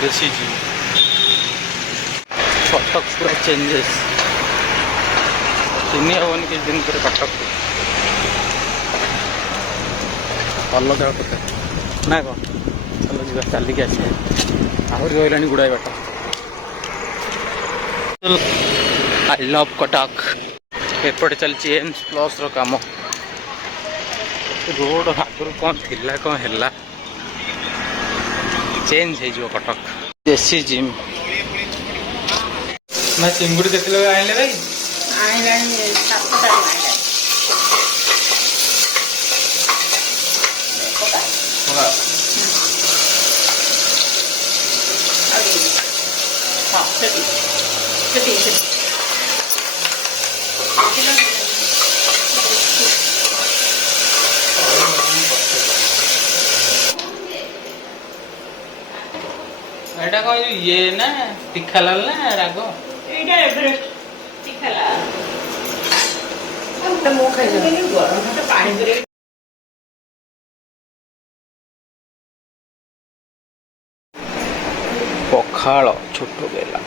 देसी जिम कटक पूरा चेंजेस 3 हेनी कि दिन पर कटक अलग कथा ना कौन चलो जी चलिक आस आहरी रहा गुड़ाए बाट आई लव कटक एपटे चलती एम्स प्लस काम रोड आगुरी कौन थिला कौन है चेंज हो कटक देसी जिम मैं चिंगुड़ी के आइले भाई एटा कौन ये ना तीखा लाल ना राग एटा एवरेस्ट तीखा लाल हम मो खाइ गरम भात पानी करे पखाल छोट बेला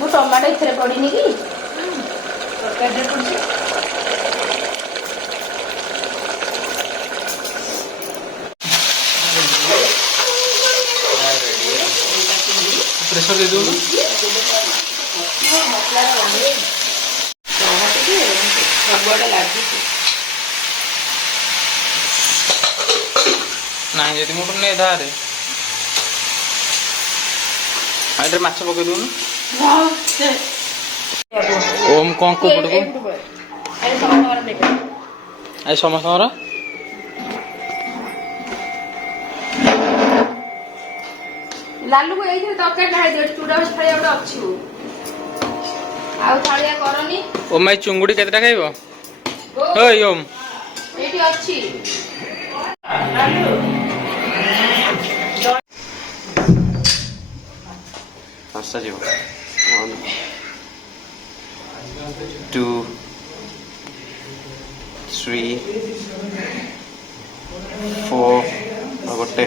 वो टमाटो इतने पड़नी कि प्रेशर दे दो ना जी मोटर नहीं धारे आइडर माछ पके दून ओम कौन को पड़को आई समस्त लालू को एइथे तरकारी ढाई दे चूड़ा थाळिया गोटे अछि आ थाळिया करनी ओ माई चुंगुडी केतटा खाइबो ओय ओम एठी अछि पास्ता जीव 1 2 3 4 गोटे